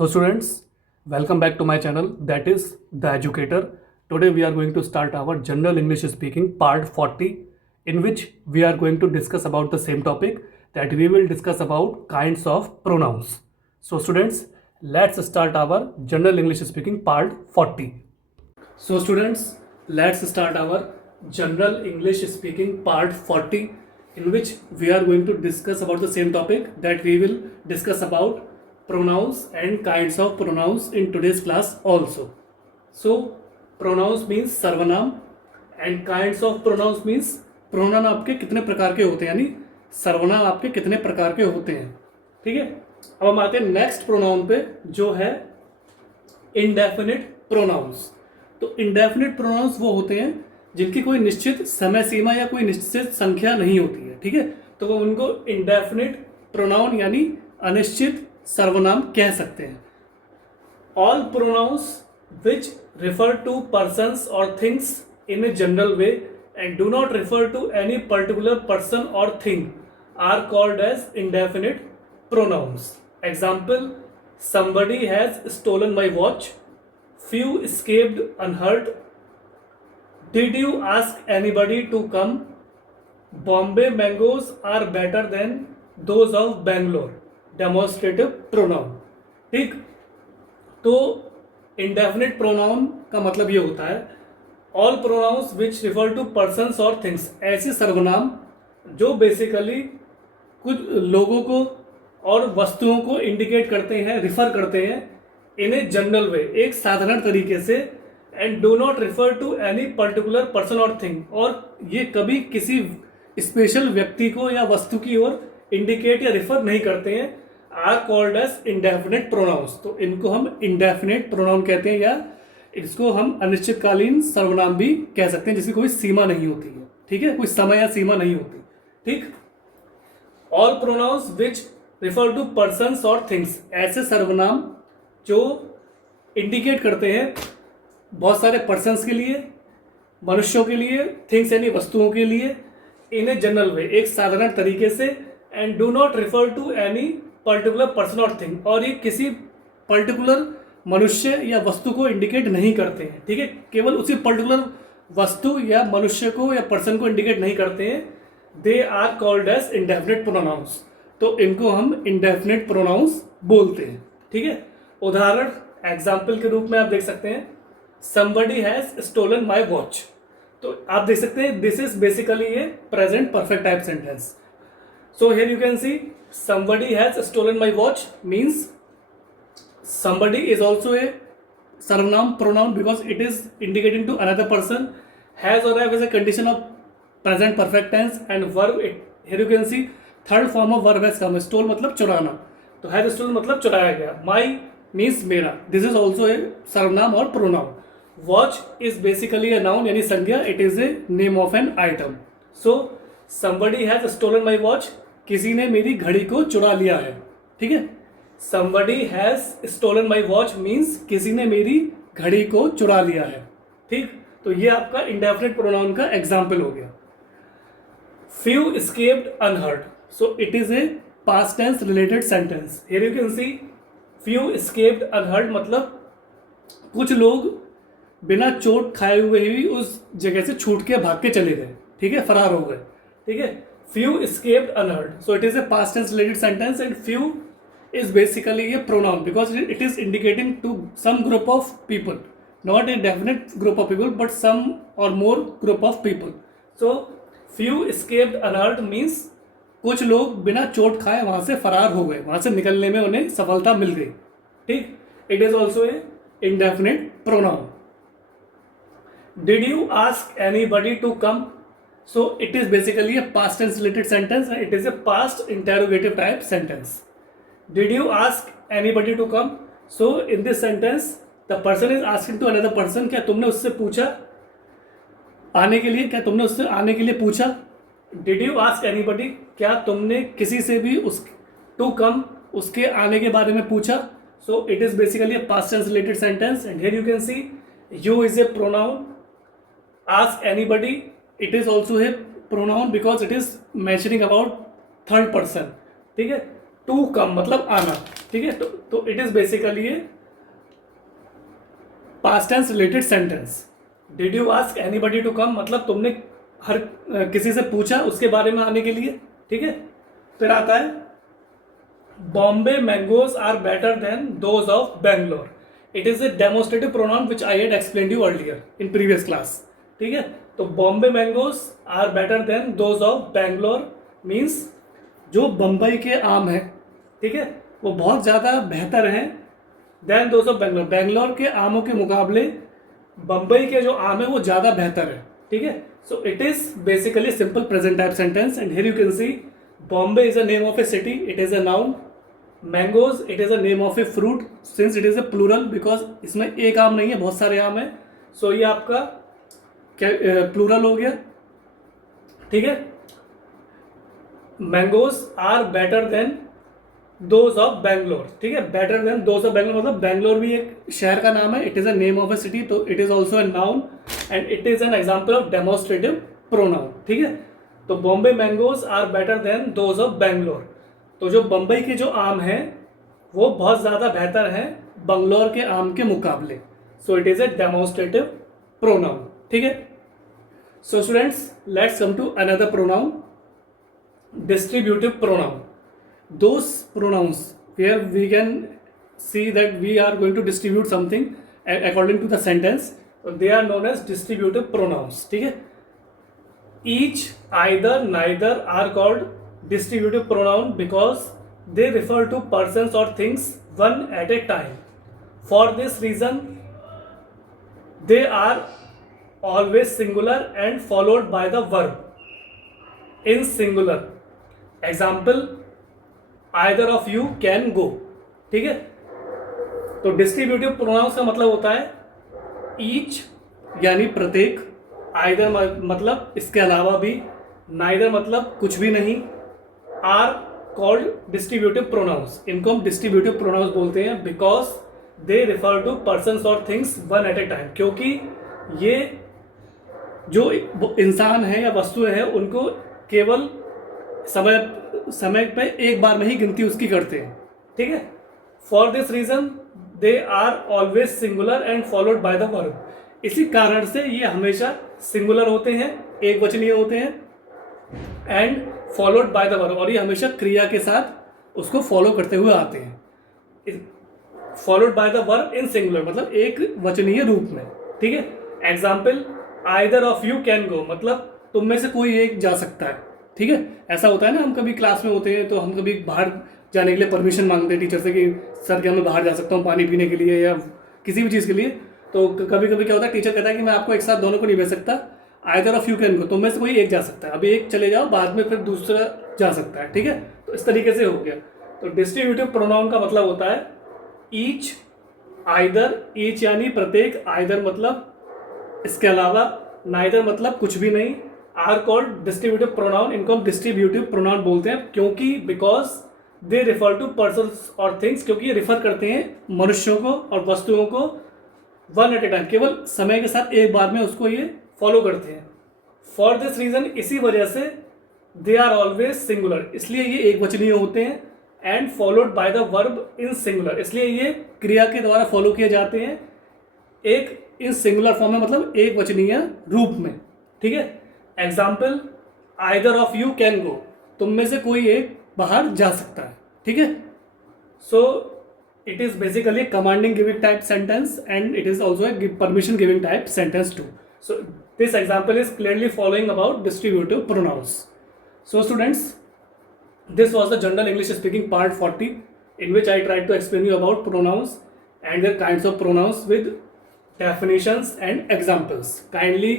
So students, welcome back to my channel, that is The Educator. Today we are going to start our general English speaking part 40, in which we are going to discuss about the same topic, that we will discuss about kinds of pronouns. So students, let's start our general English speaking part 40. So students, let's start our general English speaking part 40, in which we are going to discuss about the same topic, that we will discuss about pronouns and kinds of pronouns in today's class also. So pronouns means सर्वनाम and kinds of pronouns means pronoun आपके कितने प्रकार के होते हैं, यानी सर्वनाम आपके कितने प्रकार के होते हैं. ठीक है, अब हम आते हैं नेक्स्ट प्रोनाउन पे, जो है इंडेफिनिट प्रोनाउंस. तो इंडेफिनिट प्रोनाउंस वो होते हैं जिनकी कोई निश्चित समय सीमा या कोई निश्चित संख्या नहीं होती है. ठीक है, तो वो उनको इंडेफिनिट प्रोनाउन यानी अनिश्चित सर्वनाम कह सकते हैं. All pronounce which refer to persons और things in a general way and do not refer to any particular person or thing are called as indefinite pronouns. Example: somebody has stolen my watch. Few escaped unhurt. Did you ask anybody to come? Bombay mangoes are better than those of Bangalore. Demonstrative pronoun. ठीक, तो indefinite pronoun का मतलब ये होता है all pronounce which refer to persons और things, ऐसे सर्वनाम जो बेसिकली कुछ लोगों को और वस्तुओं को इंडिकेट करते हैं, रिफर करते हैं इन ए जनरल वे, एक साधारण तरीके से, and do not refer to any particular person और थिंग, और ये कभी किसी स्पेशल व्यक्ति को या वस्तु की ओर इंडिकेट या रिफर नहीं करते हैं, are called as indefinite pronouns. तो इनको हम इंडेफिनिट प्रोनाउन कहते हैं, या इसको हम अनिश्चितकालीन सर्वनाम भी कह सकते हैं, जिसकी कोई सीमा नहीं होती है. ठीक है, कोई समय या सीमा नहीं होती. ठीक, all pronounce which refer to persons और थिंग्स, ऐसे सर्वनाम जो इंडिकेट करते हैं बहुत सारे पर्सन्स के लिए, मनुष्यों के लिए, थिंग्स यानी वस्तुओं के लिए, इन ए जनरल वे, एक साधारण तरीके से, and do not refer to any particular person और थिंग, और ये किसी पर्टिकुलर मनुष्य या वस्तु को इंडिकेट नहीं करते हैं. ठीक है, केवल उसी पर्टिकुलर वस्तु या मनुष्य को या पर्सन को इंडिकेट नहीं करते हैं. They are called as indefinite pronouns. तो इनको हम इंडेफिनिट प्रोनाउंस बोलते हैं. ठीक है, उदाहरण एग्जाम्पल के रूप में आप देख सकते हैं, somebody has stolen my watch. तो आप देख सकते हैं this is basically A present perfect type sentence. So here you can C somebody has stolen my watch means somebody is also a sarvanam pronoun because it is indicating to another person. Has or have is a condition of present perfect tense, and verb, here you can see third form of verb has come. Stole मतलब चुराना, तो has stolen मतलब चुराया गया. My means मेरा, this is also a sarvanam or pronoun. Watch is basically a noun यानी संज्ञा, it is a name of an item. So somebody has stolen my watch, किसी ने मेरी घड़ी को चुरा लिया है. ठीक है, somebody has stolen my watch means किसी ने मेरी घड़ी को चुरा लिया है. ठीक, तो ये आपका इंडेफिनिट प्रोनाउन का एग्जाम्पल हो गया. few escaped unhurt, so it is a past tense related sentence. Here you can see few escaped unhurt मतलब कुछ लोग बिना चोट खाए हुए ही उस जगह से छूट के भाग के चले गए. ठीक है, फरार हो गए. ठीक है, few escaped unhurt, so it is a past tense related sentence, and few is basically a pronoun because it is indicating to some group of people, not a definite group of people but some or more group of people. So few escaped unhurt means कुछ लोग बिना चोट खाए वहां से फरार हो गए, वहां से निकलने में उन्हें सफलता मिल गई. ठीक, it is also a indefinite pronoun. Did you ask anybody to come? So it is basically a past tense related sentence, and it is a past interrogative type sentence. Did you ask anybody to come? So in this sentence the person is asking to another person, क्या तुमने उससे पूछा आने के लिए, क्या तुमने उससे आने के लिए पूछा. Did you ask anybody, क्या तुमने किसी से भी उस to come, उसके आने के बारे में पूछा. So it is basically a past tense related sentence, and here you can see you is a pronoun. Ask anybody, it is also a pronoun because it is mentioning about third person. ठीक है, to come मतलब आना, ठीक है। तो it is basically a past tense related sentence. Did you ask anybody to come, मतलब तुमने हर किसी से पूछा उसके बारे में आने के लिए, ठीक है। फिर आता है Bombay mangoes are better than those of Bangalore. It is a demonstrative pronoun which I had explained you earlier in previous class, ठीक है। तो Bombay mangoes are better than those of Bangalore means जो बम्बई के आम हैं, ठीक है, वो बहुत ज़्यादा बेहतर हैं than those of Bangalore. Bangalore के आमों के मुकाबले बम्बई के जो आम है वो ज़्यादा बेहतर है, ठीक है। So it is basically simple present type sentence and here you can see Bombay is a name of a city, it is a noun. Mangoes it is a name of a fruit since it is a plural because इसमें एक आम नहीं है, बहुत सारे आम है। सो ये आपका क्या प्लूरल हो गया, ठीक है। Mangoes are better than those of Bangalore, ठीक है। Better than those of Bangalore मतलब बेंगलोर भी एक शहर का नाम है, it is a name of a city, तो it is also a noun and it is an example of demonstrative pronoun, ठीक है। तो Bombay mangoes are better than those of Bangalore, तो जो बम्बई के जो आम हैं वो बहुत ज़्यादा बेहतर हैं बंगलोर के आम के मुकाबले। So it is a demonstrative pronoun, ठीक है। So students let's come to another pronoun, distributive pronoun. Those pronouns where we can see that we are going to distribute something according to the sentence, they are known as distributive pronouns, ठीक है। each, either, neither are called distributive pronoun because they refer to persons or things one at a time. For this reason they are always singular and followed by the verb in singular. Example either of you can go, ठीक है। तो distributive pronounce का मतलब होता है each यानी प्रत्येक, either मतलब इसके अलावा भी, नाइदर मतलब कुछ भी नहीं, आर कॉल्ड डिस्ट्रीब्यूटिव प्रोनाउंस। इनको हम डिस्ट्रीब्यूटिव प्रोनाउंस बोलते हैं because they refer to persons और things one at a time, क्योंकि ये जो इंसान है या वस्तुएं हैं उनको केवल समय पे एक बार में ही गिनती उसकी करते हैं, ठीक है। For this reason they are always singular and followed by the verb. इसी कारण से ये हमेशा सिंगुलर होते हैं, एक वचनीय होते हैं, and followed by the verb, और ये हमेशा क्रिया के साथ उसको फॉलो करते हुए आते हैं। Followed by the verb in singular मतलब एक वचनीय रूप में, ठीक है। Example either of you can go मतलब तुम में से कोई एक जा सकता है, ठीक है। ऐसा होता है ना, हम कभी क्लास में होते हैं तो हम कभी बाहर जाने के लिए परमिशन मांगते हैं टीचर से कि सर क्या मैं बाहर जा सकता हूँ पानी पीने के लिए या किसी भी चीज़ के लिए। तो कभी कभी क्या होता है, टीचर कहता है कि मैं आपको एक साथ दोनों को नहीं भेज सकता, either of you can go, तुम में से कोई एक जा सकता है, अभी एक चले जाओ बाद में फिर दूसरा जा सकता है, ठीक है। तो इस तरीके से हो गया। तो डिस्ट्रीब्यूटिव प्रोनाउन का मतलब होता है ईच, आइदर, ईच यानी प्रत्येक, आइदर मतलब इसके अलावा, नाइदर मतलब कुछ भी नहीं, आर कॉल्ड डिस्ट्रीब्यूटिव प्रोनाउन। इनको हम डिस्ट्रीब्यूटिव प्रोनाउन बोलते हैं क्योंकि because they refer to persons और थिंग्स, क्योंकि ये रिफर करते हैं मनुष्यों को और वस्तुओं को वन एट ए टाइम, केवल समय के साथ एक बार में उसको ये फॉलो करते हैं। फॉर दिस रीजन इसी वजह से दे आर ऑलवेज सिंगुलर, इसलिए ये एक वचनीय होते हैं, and followed by the verb in singular, इसलिए ये क्रिया के द्वारा फॉलो किए जाते हैं एक इन सिंगुलर फॉर्म में मतलब एक वचनीय रूप में, ठीक है। Example either of you can go, तुम में से कोई एक बाहर जा सकता है, ठीक है। So it is basically commanding giving type sentence and it is also a permission giving type sentence too. So this example is clearly following about distributive pronouns. So students, this was the general English speaking part 40 in which I tried to explain you about pronouns and their kinds of pronouns with definitions and examples. Kindly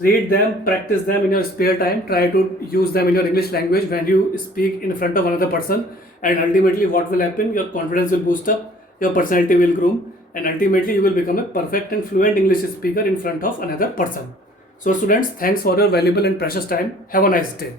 read them, practice them in your spare time, try to use them in your English language when you speak in front of another person, and ultimately what will happen, your confidence will boost up, your personality will groom, and ultimately you will become a perfect and fluent English speaker in front of another person. So students, thanks for your valuable and precious time. Have a nice day.